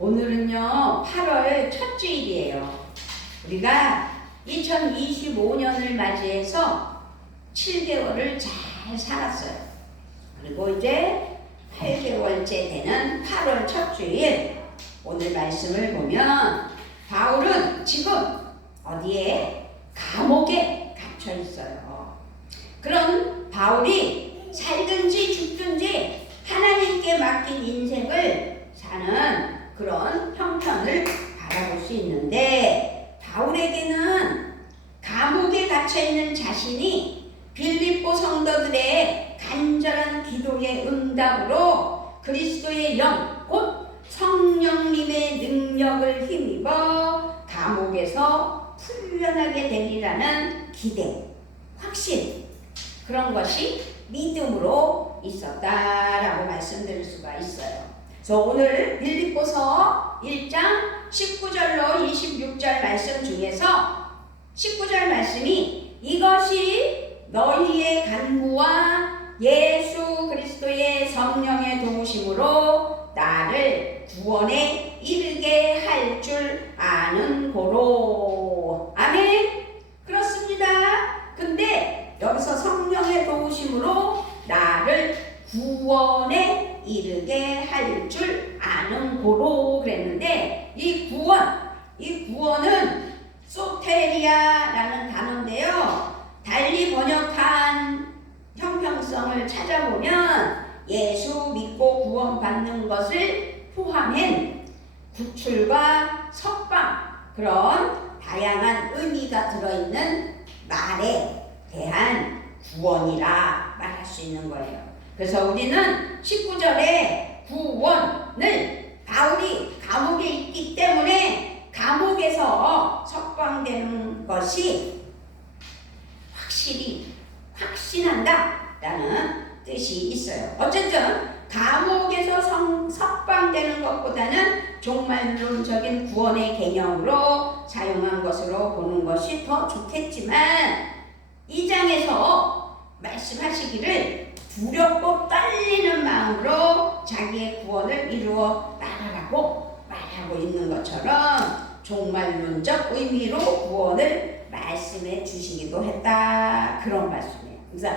오늘은요 8월 첫 주일이에요. 우리가 2025년을 맞이해서 7개월을 잘 살았어요. 그리고 이제 8개월째 되는 8월 첫 주일, 오늘 말씀을 보면 바울은 지금 어디에? 감옥에 갇혀 있어요. 그런 바울이 살든지 죽든지 하나님께 맡긴 인생을 사는 그런 형편을 바라볼 수 있는데, 바울에게는 감옥에 갇혀있는 자신이 빌립보 성도들의 간절한 기도의 응답으로 그리스도의 영, 곧 성령님의 능력을 힘입어 감옥에서 풀려나게 되리라는 기대, 확신, 그런 것이 믿음으로 있었다라고 말씀드릴 수가 있어요. 그래서 오늘 빌립보서 1장 19절로 26절 말씀 중에서 19절 말씀이 이것이 너희의 간구와 예수 그리스도의 성령의 도우심으로 나를 구원에 이르게 할 줄 아는 고로. 아멘. 그렇습니다. 근데 여기서 성령의 도우심으로 나를 구원에 이르게 할 줄 아는 고로 그랬는데, 이 구원은 소테리아라는 단어인데요. 달리 번역한 형평성을 찾아보면 예수 믿고 구원받는 것을 포함한 구출과 석방, 그런 다양한 의미가 들어있는 말에 대한 구원이라 말할 수 있는 거예요. 그래서 우리는 19절에 구원을, 바울이 감옥에 있기 때문에 감옥에서 석방되는 것이 확신한다 라는 뜻이 있어요. 어쨌든 감옥에서 석방되는 것보다는 종말론적인 구원의 개념으로 사용한 것으로 보는 것이 더 좋겠지만, 이 장에서 말씀하시기를 두렵고 떨리는 마음으로 자기의 구원을 이루어 나가라고 말하고 있는 것처럼 종말론적 의미로 구원을 말씀해 주시기도 했다, 그런 말씀이에요. 그래서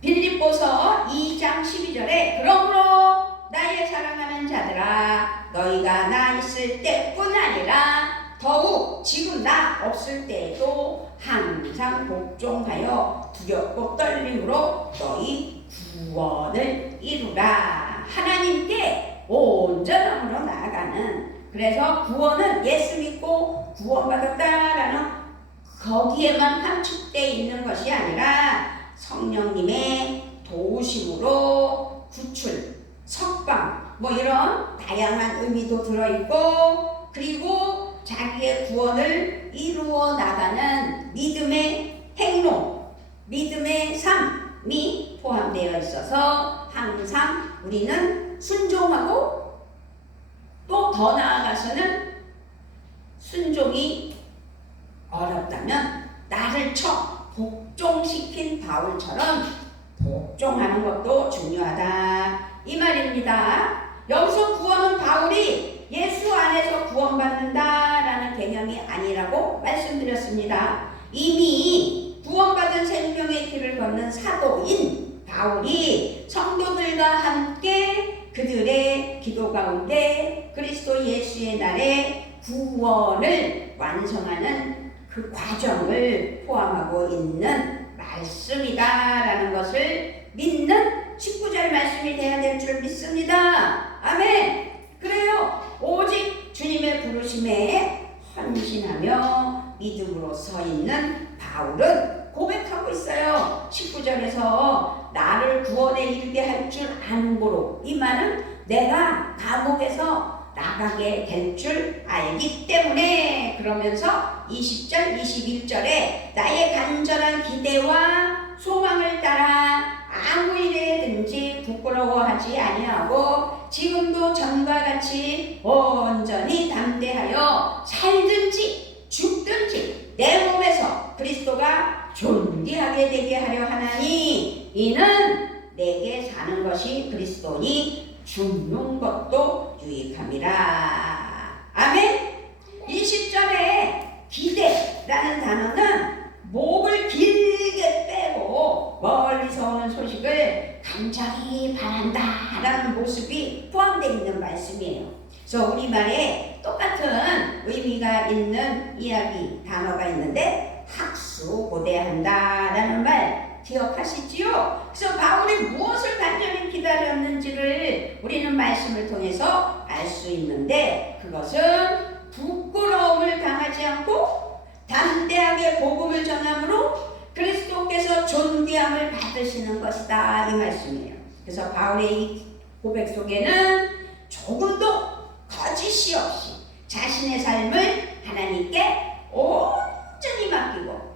빌립보서 2장 12절에 그러므로 나의 사랑하는 자들아, 너희가 나 있을 때뿐 아니라 더욱 지금 나 없을 때에도 항상 복종하여 두렵고 떨림으로 너희 구원을 이루라. 하나님께 온전함으로 나아가는, 그래서 구원은 예수 믿고 구원받았다라는 거기에만 함축되어 있는 것이 아니라 성령님의 도우심으로 구출, 석방, 이런 다양한 의미도 들어있고, 그리고 자기의 구원을 이루어 나가는 믿음의 행동, 믿음의 삶이 포함되어 있어서 항상 우리는 순종하고, 또 더 나아가서는 순종이 어렵다면 나를 복종시킨 바울처럼 복종하는 것도 중요하다, 이 말입니다. 여기서 구원은 바울이 예수 안에서 구원받는다라는 개념이 아니라고 말씀드렸습니다. 이미 구원받은 생명의 길을 걷는 사도인 바울이 성도들과 함께 그들의 기도 가운데 그리스도 예수의 날에 구원을 완성하는 그 과정을 포함하고 있는 말씀이다라는 것을 믿는 19절 말씀이 되어야 될 줄 믿습니다. 아멘. 그래요. 오직 주님의 부르심에 헌신하며 믿음으로 서 있는 바울은 고백하고 있어요. 19절에서 나를 구원에 이르게 할 줄 아는 고로, 이 말은 내가 감옥에서 나가게 될 줄 알기 때문에, 그러면서 20절 21절에 나의 간절한 기대와 소망을 따라 아무 일에든지 부끄러워하지 아니하고 지금도 전과 같이 온전히 담대하여 살든지 죽든지 내 몸에서 그리스도가 존귀하게 되게 하려 하나니, 이는 내게 사는 것이 그리스도니 죽는 것도 유익함이라. 아멘. 20절에 기대라는 단어는 목을 길게 빼고 멀리서 오는 소식을 간절히 바란다 라는 모습이 포함되어 있는 말씀이에요. 그래서 우리말에 똑같은 의미가 있는 이야기 단어가 있는데 학수고대한다 라는 말 기억하시지요? 그래서 바울이 무엇을 간절히 기다렸는지를 우리는 말씀을 통해서 알 수 있는데, 그것은 부끄러움을 당하지 않고 담대하게 복음을 전함으로 그리스도께서 존귀함을 받으시는 것이다 이 말씀이에요. 그래서 바울의 이 고백 속에는 조금도 거짓이 없이 자신의 삶을 하나님께 온전히 맡기고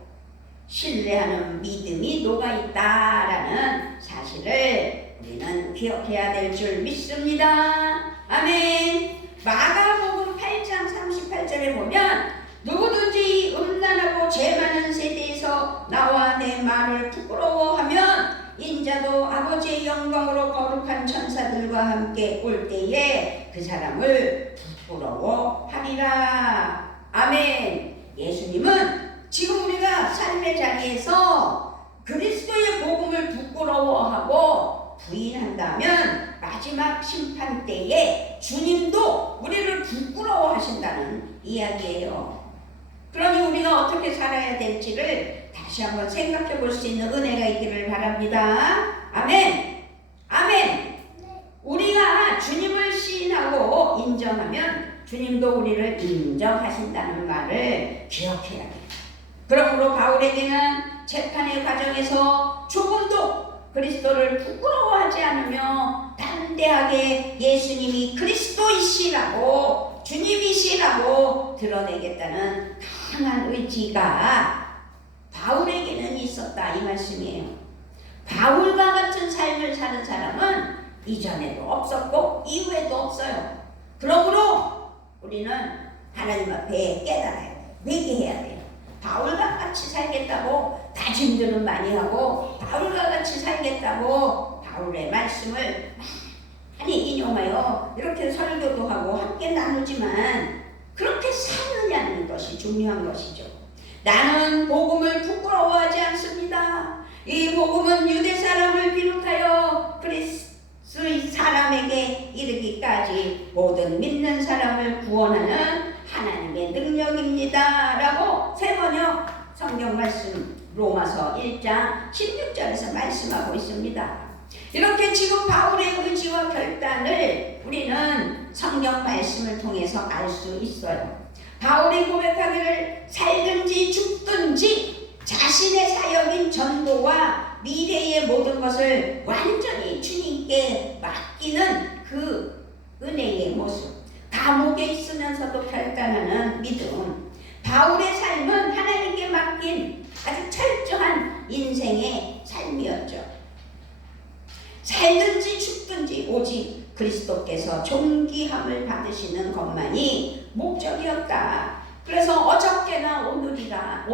신뢰하는 믿음이 녹아있다라는 사실을 우리는 기억해야 될 줄 믿습니다. 아멘. 마가복음 8장 38절에 보면 누구든지 음란하고 죄 많은 세대에서 나와 내 말을 부끄러워하면 인자도 아버지의 영광으로 거룩한 천사들과 함께 올 때에 그 사람을 부끄러워하리라. 아멘. 예수님은 지금 우리가 삶의 자리에서 그리스도의 복음을 부끄러워하고 부인한다면 마지막 심판 때에 주님도 우리를 부끄러워하신다는 이야기예요. 그러니 우리가 어떻게 살아야 될지를 다시 한번 생각해 볼 수 있는 은혜가 있기를 바랍니다. 아멘. 아멘. 우리가 주님을 시인하고 인정하면 주님도 우리를 인정하신다는 말을 기억해야 돼요. 그러므로 바울에게는 재판의 과정에서 조금도 그리스도를 부끄러워하지 않으며 담대하게 예수님이 그리스도이시라고 주님이시라고 드러내겠다는 강한 의지가 바울에게는 있었다 이 말씀이에요. 바울과 같은 삶을 사는 사람은 이전에도 없었고 이후에도 없어요. 그러므로 우리는 하나님 앞에 깨달아야 돼요. 회개해야 돼요. 바울과 같이 살겠다고 다짐들은 많이 하고 바울과 같이 살겠다고 바울의 말씀을 많이 인용하여 이렇게 설교도 하고 함께 나누지만 그렇게 사느냐는 것이 중요한 것이죠. 나는 복음을 부끄러워하지 않습니다. 이 복음은 유대 사람을 비롯하여 그리스도의 사람에게 이르기까지 모든 믿는 사람을 구원하는 하나님의 능력입니다 라고 세번역 성경 말씀 로마서 1장 16절에서 말씀하고 있습니다. 이렇게 지금 바울의 의지와 결단을 우리는 성경 말씀을 통해서 알 수 있어요. 바울이 고백하기를 살든지 죽든지 자신의 사역인 전도와 미래의 모든 것을 완전히 주님께 맡기는 그 은혜의 모습, 감옥에 있으면서도 결단하는 믿음, 바울의 삶은 하나님께 맡긴 아주 철저한 인생의 삶이었죠. 살든지 죽든지 오직 그리스도께서 존귀함을 받으시는 것만이 목적이었다. 그래서 어저께나 오늘이나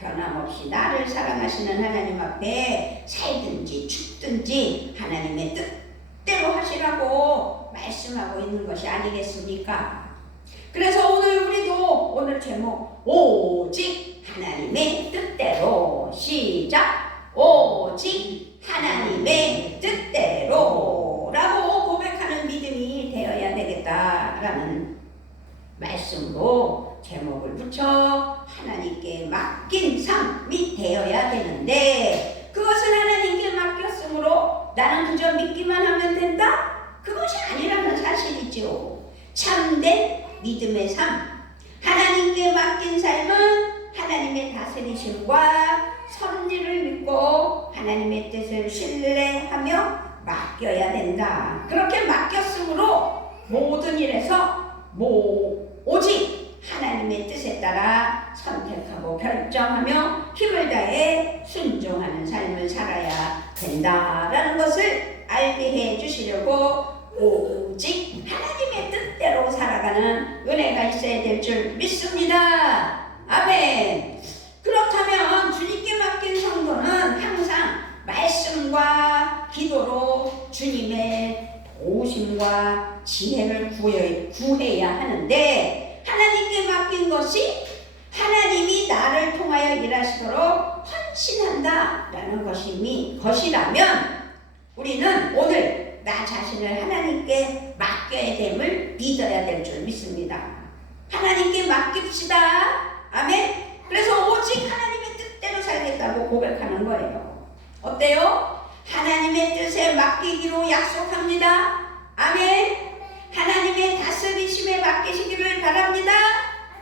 변함없이 나를 사랑하시는 하나님 앞에 살든지 죽든지 하나님의 뜻대로 하시라고 말씀하고 있는 것이 아니겠습니까? 그래서 우리도 오늘 제목 오직 하나님의 뜻대로 시작. 오직 하나님의 뜻대로 라고 고백하는 믿음이 되어야 되겠다라는 말씀으로 제목을 붙여 하나님께 맡긴 삶이 되어야 되는데, 그것을 하나님께 맡겼으므로 나는 그저 믿기만 하면 된다? 그것이 아니라는 사실이죠. 참된 믿음의 삶, 하나님께 맡긴 삶은 하나님의 다스리심과 섭리를 믿고 하나님의 뜻을 신뢰하며 맡겨야 된다. 그렇게 맡겼으므로 모든 일에서 오직 하나님의 뜻에 따라 선택하고 결정하며 힘을 다해 순종하는 삶을 살아야 된다라는 것을 알게 해 주시려고 오직 하나님의 뜻대로 살아가는 은혜가 있어야 될 줄 믿습니다. 아멘. 그렇다면 주님께 맡긴 성도는 항상 말씀과 기도로 주님의 도우심과 기쁨과 지혜를 구해야 하는데 하나님께 맡긴 것이 하나님이 나를 통하여 일하시도록 헌신한다 라는 것이라면 우리는 오늘 나 자신을 하나님께 맡겨야 됨을 믿어야 될 줄 믿습니다. 하나님께 맡깁시다. 아멘. 그래서 오직 하나님의 뜻대로 살겠다고 고백하는 거예요. 어때요? 하나님의 뜻에 맡기기로 약속합니다. 아멘. 하나님의 다스리심에 맡기시기를 바랍니다.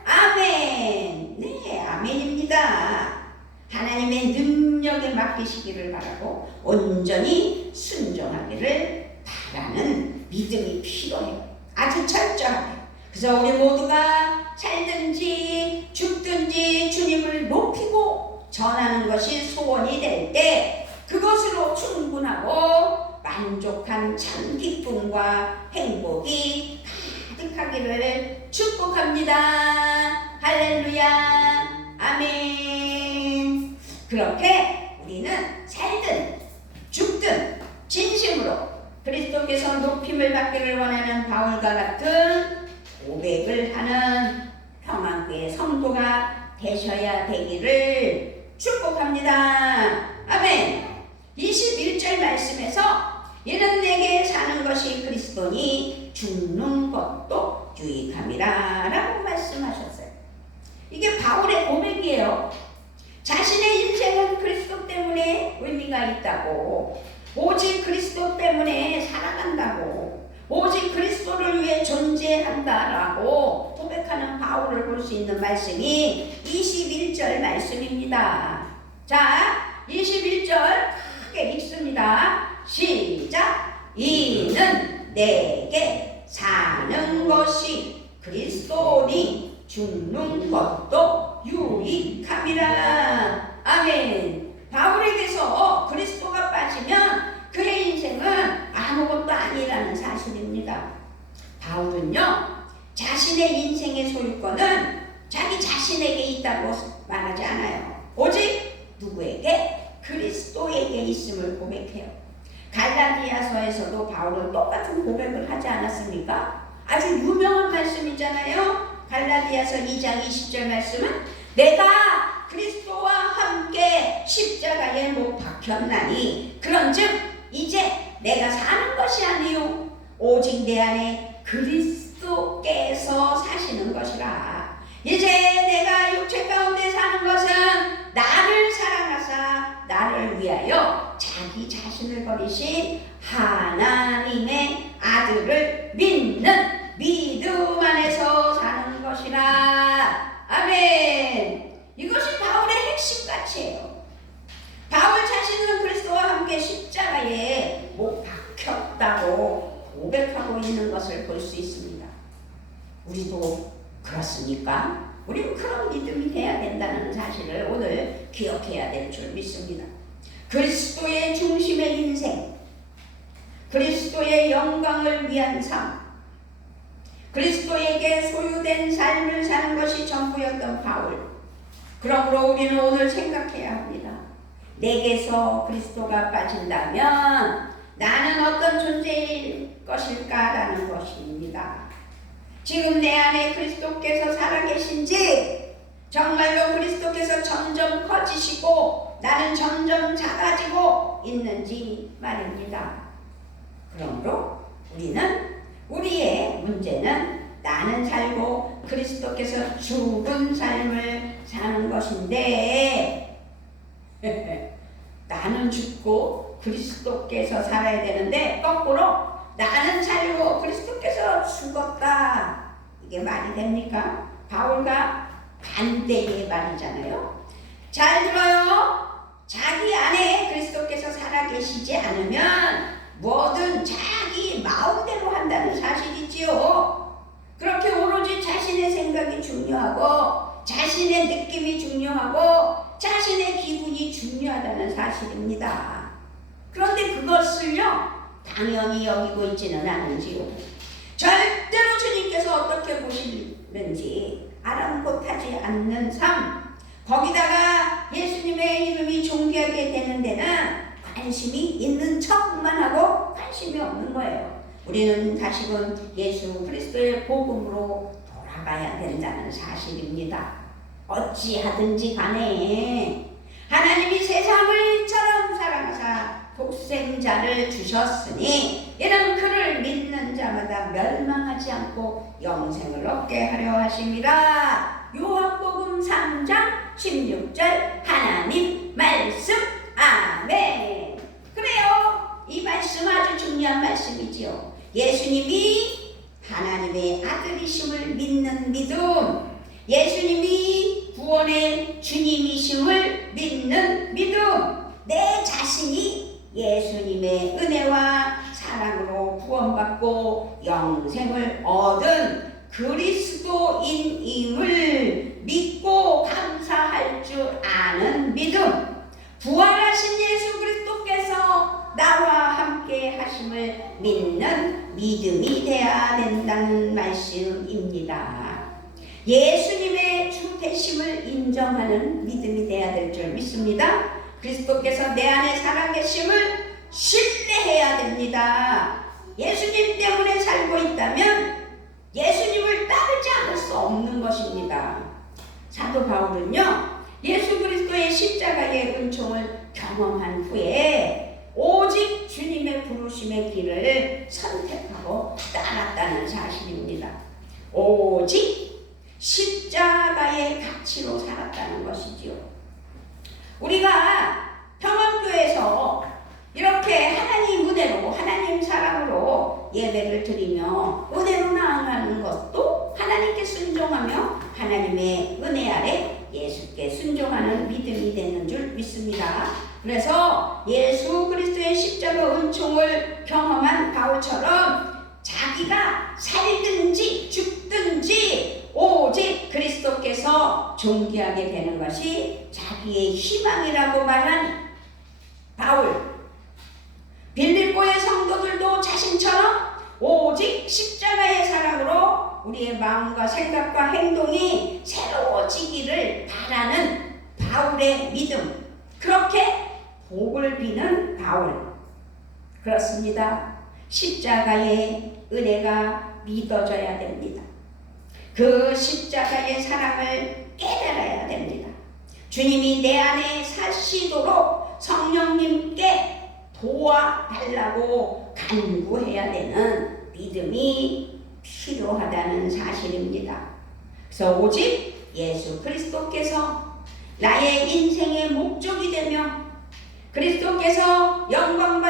아멘. 네, 아멘입니다. 하나님의 능력에 맡기시기를 바라고 온전히 순종하기를 바라는 믿음이 필요해요. 아주 철저하게. 그래서 우리 모두가 살든지 죽든지 주님을 높이고 전하는 것이 소원이 될 때 그것으로 충분하고 만족한 참 기쁨과 행복이 가득하기를 축복합니다. 할렐루야. 아멘. 그렇게 우리는 살든 죽든 진심으로 그리스도께서 높임을 받기를 원하는 바울과 같은 고백을 하는 평안교회 성도가 되셔야 되기를 축복합니다. 아멘. 21절 말씀에서 이는 내게 사는 것이 그리스도니 죽는 것도 유익함이라 라고 말씀하셨어요. 이게 바울의 고백이에요. 자신의 인생은 그리스도 때문에 의미가 있다고, 오직 그리스도 때문에 살아간다고, 오직 그리스도를 위해 존재한다라고 고백하는 바울을 볼 수 있는 말씀이 21절 말씀입니다. 자, 21절 크게 읽습니다. 시작. 이는 내게 사는 것이 그리스도니 죽는 것도 유익함이라. 아멘. 바울에게서 그리스도가 빠지면 그의 인생은 아무것도 아니라는 사실입니다. 바울은요, 자신의 인생의 소유권은 자기 자신에게 있다고 말하지 않아요. 오직 누구에게? 그리스도에게 있음을 고백해요. 갈라디아서에서도 바울은 똑같은 고백을 하지 않았습니까? 아주 유명한 말씀이잖아요. 갈라디아서 2장 20절 말씀은 내가 그리스도와 함께 십자가에 못 박혔나니 그런즉 이제 내가 사는 것이 아니요 오직 내 안에 그리스도께서 사시는 것이라. 이제 내가 육체 가운데 사는 것은 나를 사랑하사 나를 위하여 자기 자신을 버리신 하나님의 아들을 믿는 믿음 안에서 사는 것이라. 아멘. 이것이 바울의 핵심 가치예요. 바울 자신은 그리스도와 함께 십자가에 못 박혔다고 고백하고 있는 것을 볼 수 있습니다. 우리도 그렇습니까? 우리는 그런 믿음이 돼야 된다는 사실을 오늘 기억해야 될 줄 믿습니다. 그리스도의 중심의 인생, 그리스도의 영광을 위한 삶, 그리스도에게 소유된 삶을 사는 것이 전부였던 바울. 그러므로 우리는 오늘 생각해야 합니다. 내게서 그리스도가 빠진다면 나는 어떤 존재일 것일까라는 것입니다. 지금 내 안에 그리스도께서 살아계신지, 정말로 그리스도께서 점점 커지시고 나는 점점 작아지고 있는지 말입니다. 그러므로 우리의 문제는 나는 살고 그리스도께서 죽은 삶을 사는 것인데 나는 죽고 그리스도께서 살아야 되는데 거꾸로 나는 살고 그리스도께서 죽었다. 이게 말이 됩니까? 바울과 반대의 말이잖아요. 잘 들어요. 자기 안에 그리스도께서 살아계시지 않으면 뭐든 자기 마음대로 한다는 사실이지요. 그렇게 오로지 자신의 생각이 중요하고 자신의 느낌이 중요하고 자신의 기분이 중요하다는 사실입니다. 그런데 그것을요 당연히 여기고 있지는 않은지요. 절대로 주님께서 어떻게 보시는지 아랑곳하지 않는 삶, 거기다가 예수님의 이름이 존귀하게 되는 데는 관심이 있는 척만 하고 관심이 없는 거예요. 우리는 다시금 예수 그리스도의 복음으로 돌아가야 된다는 사실입니다. 어찌하든지 간에 하나님이 세상을 이처럼 사랑하사 독생자를 주셨으니 이는 그를 믿는 자마다 멸망하지 않고 영생을 얻게 하려 하심이라. 요한복음 3장 16절 하나님 말씀. 아멘. 그래요. 이 말씀 아주 중요한 말씀이지요. 예수님이 하나님의 아들이심을 믿는 믿음, 예수님이 구원의 주님이심을 믿는 믿음, 내 자신이 예수님의 은혜와 사랑으로 구원받고 영생을 얻은 그리스도인임을 믿고 감사할 줄 아는 믿음, 부활하신 예수 그리스도께서 나와 함께 하심을 믿는 믿음이 되어야 된다는 말씀입니다. 예수님의 주 되심을 인정하는 믿음이 되어야 될 줄 믿습니다. 그리스도께서 내 안에 살아계심을 신뢰해야 됩니다. 예수님 때문에 살고 있다면 예수님을 따르지 않을 수 없는 것입니다. 사도 바울은요, 예수 그리스도의 십자가의 은총을 경험한 후에 오직 주님의 부르심의 길을 선택하고 따랐다는 사실입니다. 오직 십자가의 가치로 살았다는 것이지요. 우리가 평안교회에서 이렇게 하나님 은혜로, 하나님 사랑으로 예배를 드리며 은혜로 나아가는 것도 하나님께 순종하며 하나님의 은혜 아래 예수께 순종하는 믿음이 되는 줄 믿습니다. 그래서 예수 그리스도의 십자가 은총을 경험한 바울처럼 자기가 살든지 죽든지 오직 그리스도께서 존귀하게 되는 것이 자기의 희망이라고 말한 바울, 빌립보의 성도들도 자신처럼 오직 십자가의 사랑으로 우리의 마음과 생각과 행동이 새로워지기를 바라는 바울의 믿음, 그렇게 복을 비는 바울. 그렇습니다. 십자가의 은혜가 믿어져야 됩니다. 그 십자가의 사랑을 깨달아야 됩니다. 주님이 내 안에 사시도록 성령님께 도와달라고 간구해야 되는 믿음이 필요하다는 사실입니다. 그래서 오직 예수 그리스도께서 나의 인생의 목적이 되며 그리스도께서 영광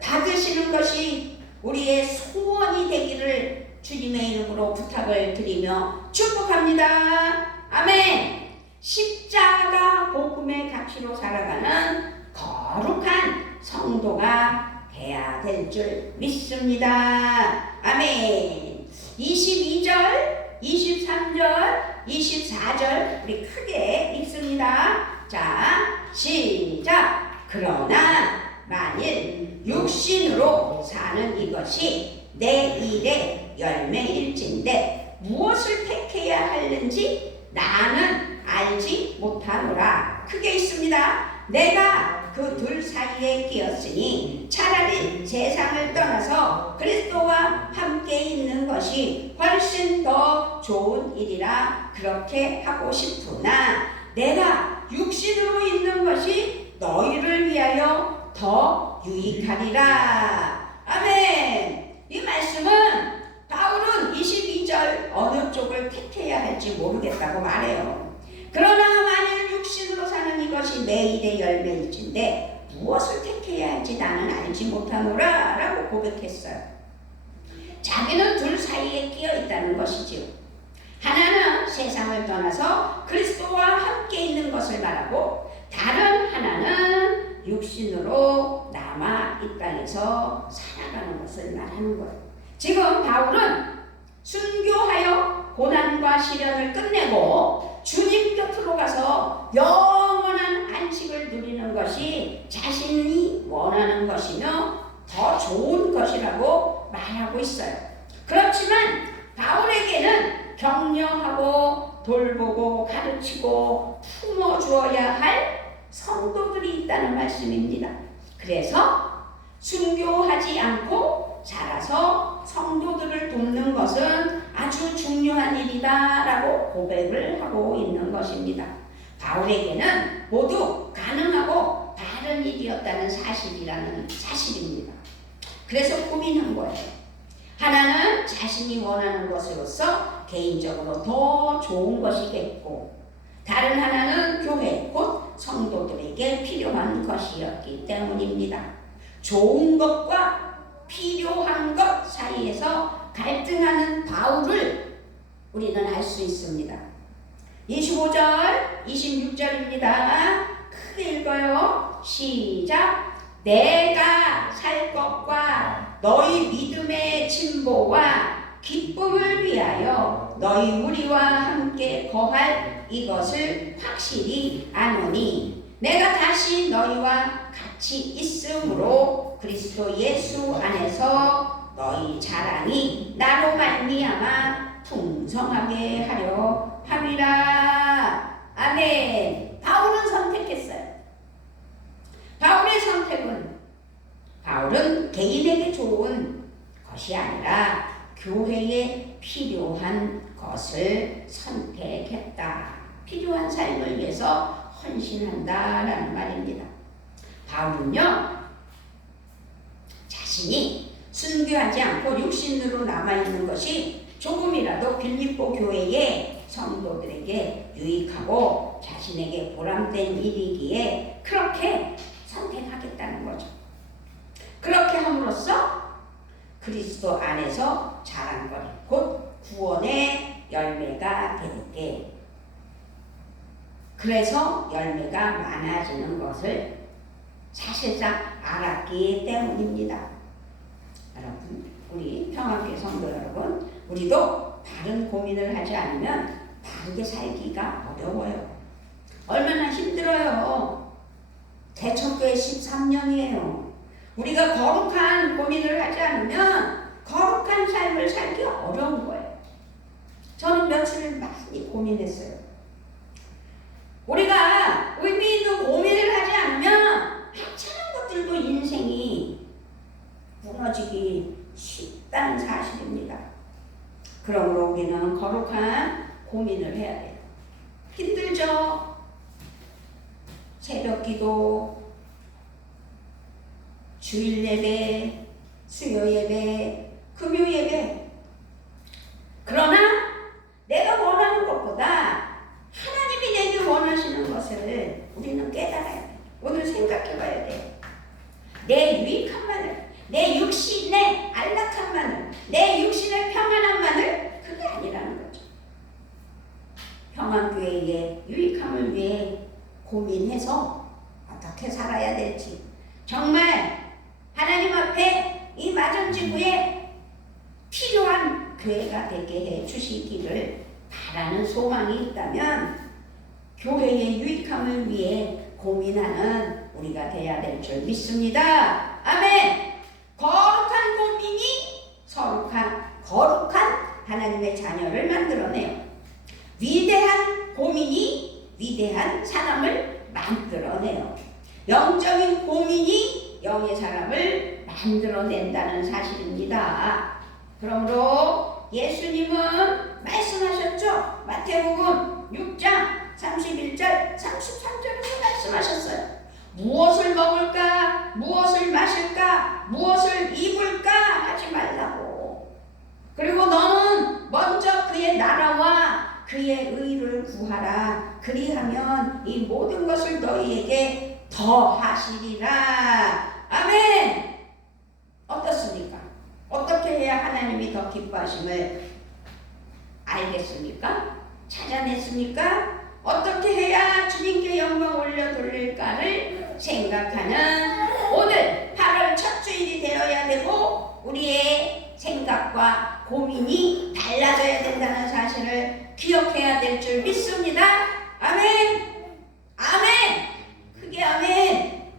받으시는 것이 우리의 소원이 되기를 주님의 이름으로 부탁을 드리며 축복합니다. 아멘. 십자가 복음의 가치로 살아가는 거룩한 성도가 돼야 될 줄 믿습니다. 아멘. 22절, 23절, 24절 우리 크게 읽습니다. 자, 시작. 그러나 만일 육신으로 사는 이것이 내 일의 열매일진데 무엇을 택해야 하는지 나는 알지 못하노라. 크게 있습니다. 내가 그 둘 사이에 끼었으니 차라리 세상을 떠나서 그리스도와 함께 있는 것이 훨씬 더 좋은 일이라 그렇게 하고 싶으나 내가 육신으로 있는 것이 너희를 위하여 더 유익하리라. 아멘. 이 말씀은 바울은 22절 어느 쪽을 택해야 할지 모르겠다고 말해요. 그러나 만일 육신으로 사는 이것이 내 일의 열매일진데 무엇을 택해야 할지 나는 알지 못하노라 라고 고백했어요. 자기는 둘 사이에 끼어 있다는 것이지요. 하나는 세상을 떠나서 그리스도와 함께 있는 것을 말하고 다른 하나는 육신으로 남아 이 땅에서 살아가는 것을 말하는 거예요. 지금 바울은 순교하여 고난과 시련을 끝내고 주님 곁으로 가서 영원한 안식을 누리는 것이 자신이 원하는 것이며 더 좋은 것이라고 말하고 있어요. 그렇지만 바울에게는 격려하고 돌보고 가르치고 품어주어야 할 성도들이 있다는 말씀입니다. 그래서 순교하지 않고 살아서 성도들을 돕는 것은 아주 중요한 일이다라고 고백을 하고 있는 것입니다. 바울에게는 모두 가능하고 바른 일이었다는 사실입니다. 그래서 고민한 거예요. 하나는 자신이 원하는 것으로서 개인적으로 더 좋은 것이겠고, 다른 하나는 교회 곧 성도들에게 필요한 것이었기 때문입니다. 좋은 것과 필요한 것 사이에서 갈등하는 바울을 우리는 알 수 있습니다. 25절, 26절입니다. 크게 읽어요. 시작. 내가 살 것과 너희 믿음의 진보와 기쁨을 위하여 너희 무리와 함께 거할 이것을 확실히 아노니, 내가 다시 너희와 같이 있으므로 그리스도 예수 안에서 너희 자랑이 나로 말미암아 풍성하게 하려 함이라. 아멘. 바울은 선택했어요. 바울은 개인에게 좋은 것이 아니라 교회에 필요한 것을 선택했다. 필요한 삶을 위해서 헌신한다라는 말입니다. 바울은요, 자신이 순교하지 않고 육신으로 남아있는 것이 조금이라도 빌립보 교회의 성도들에게 유익하고 자신에게 보람된 일이기에 그렇게 선택하겠다는 거죠. 그렇게 함으로써 그리스도 안에서 자랑거리, 곧 구원의 열매가 되게, 그래서 열매가 많아지는 것을 사실상 알았기 때문입니다. 여러분, 우리 평안교회 성도 여러분, 우리도 바른 고민을 하지 않으면 바르게 살기가 어려워요. 얼마나 힘들어요. 대천교회 13년이에요. 우리가 거룩한 고민을 하지 않으면 거룩한 삶을 살기 어려운 거예요. 저는 며칠을 많이 고민했어요. 우리가 의미 있는 고민을 하지 않으면 하찮은 것들도 인생이 무너지기 쉽다는 사실입니다. 그러므로 우리는 거룩한 고민을 해야 돼요. 힘들죠? 새벽 기도, 주일 예배, 수요 예배, 금요 예배. 그러나 내가 원하는 것보다 하나님이 내게 원하시는 것을 우리는 깨달아야 돼요. 오늘 생각해 봐야 돼요. 내 유익함만을, 내 육신의 안락함만을, 내 육신의 평안함만을, 그게 아니라는 거죠. 평안교회의 유익함을 위해 고민해서 어떻게 살아야 될지, 정말 하나님 앞에 이 마전지구에 필요한 교회가 되게 해 주시기를 바라는 소망이 있다면 교회의 유익함을 위해 고민하는 우리가 돼야 될 줄 믿습니다. 아멘. 거룩한 고민이 거룩한 하나님의 자녀를 만들어내요. 위대한 고민이 위대한 사람을 만들어내요. 영적인 고민이 영의 사람을 만들어낸다는 사실입니다. 그러므로 예수님은 말씀하셨죠. 마태복음 6장 31절 33절에서 말씀하셨어요. 무엇을 먹을까, 무엇을 마실까, 무엇을 입을까 하지 말라고. 그리고 너는 먼저 그의 나라와 그의 의를 구하라. 그리하면 이 모든 것을 너희에게 더하시리라. 아멘. 어떻습니까? 어떻게 해야 하나님이 더 기뻐하심을 알겠습니까? 찾아냈습니까? 어떻게 해야 주님께 영광 올려 돌릴까를 생각하는 오늘 8월 첫 주일이 되어야 되고, 우리의 생각과 고민이 달라져야 된다는 사실을 기억해야 될 줄 믿습니다. 아멘. 아멘. 크게 아멘.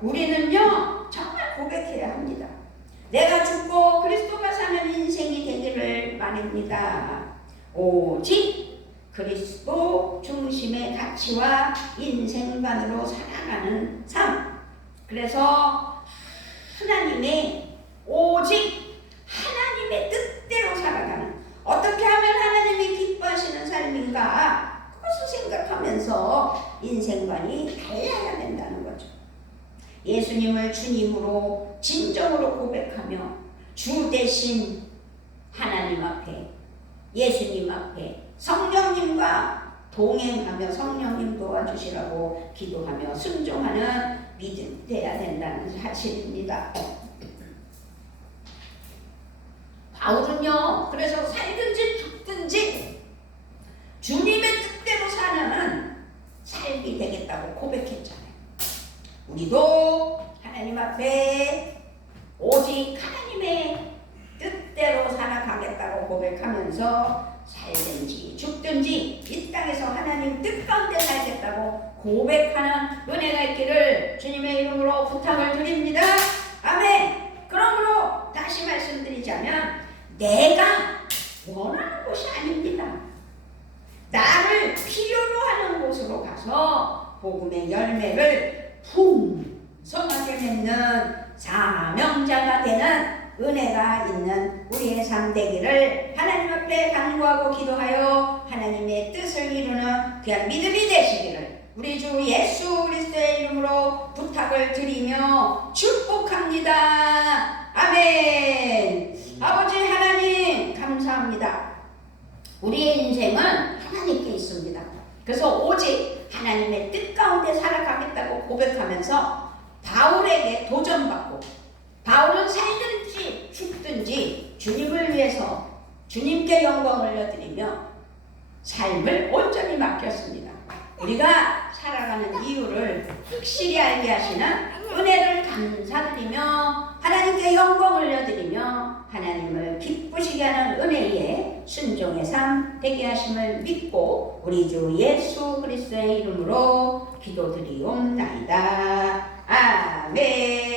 우리는요 정말 고백해야 합니다. 내가 죽고 그리스도가 사는 인생이 되기를 바랍니다. 오직 그리스도 중심의 가치와 인생관으로 살아가는 삶. 그래서 하나님의 오직 하나님의 뜻대로 살아가는, 어떻게 하면 하나님이 기뻐하시는 삶인가, 그것을 생각하면서 인생관이 달라야 된다는 거죠. 예수님을 주님으로 진정으로 고백하며 주 대신 하나님 앞에, 예수님 앞에 성령님과 동행하며 성령님 도와주시라고 기도하며 순종하는 믿음이 되어야 된다는 사실입니다. 바울은요, 그래서 살든지 죽든지 주님의 뜻대로 사는 삶이 되겠다고 고백했잖아요. 우리도 하나님 앞에 오직 하나님의 뜻대로 살아가겠다고 고백하면서 살든지 죽든지 이 땅에서 하나님 뜻 가운데 살겠다고 고백하는 은혜가 있기를 주님의 이름으로 부탁을 드립니다. 아멘. 그러므로 다시 말씀드리자면 내가 원하는 곳이 아닙니다. 나를 필요로 하는 곳으로 가서 복음의 열매를 풍성하게 맺는 사명자가 되는 은혜가 있는 우리의 삶 되기를 하나님 앞에 간구하고 기도하여 하나님의 뜻을 이루는 귀한 믿음이 되시기를 우리 주 예수 그리스도의 이름으로 부탁을 드리며 축복합니다. 아멘. 아버지 하나님 감사합니다. 우리의 인생은 하나님께 있습니다. 그래서 오직 하나님의 뜻 가운데 살아가겠다고 고백하면서 바울에게 도전받고, 바울은 살든지 죽든지 주님을 위해서 주님께 영광을 올려드리며 삶을 온전히 맡겼습니다. 우리가 살아가는 이유를 확실히 알게 하시는 은혜를 감사드리며 하나님께 영광을 올려드리며 하나님을 기쁘시게 하는 은혜에 순종의 삶 되게 하심을 믿고 우리 주 예수 그리스도의 이름으로 기도드리옵나이다. 아멘.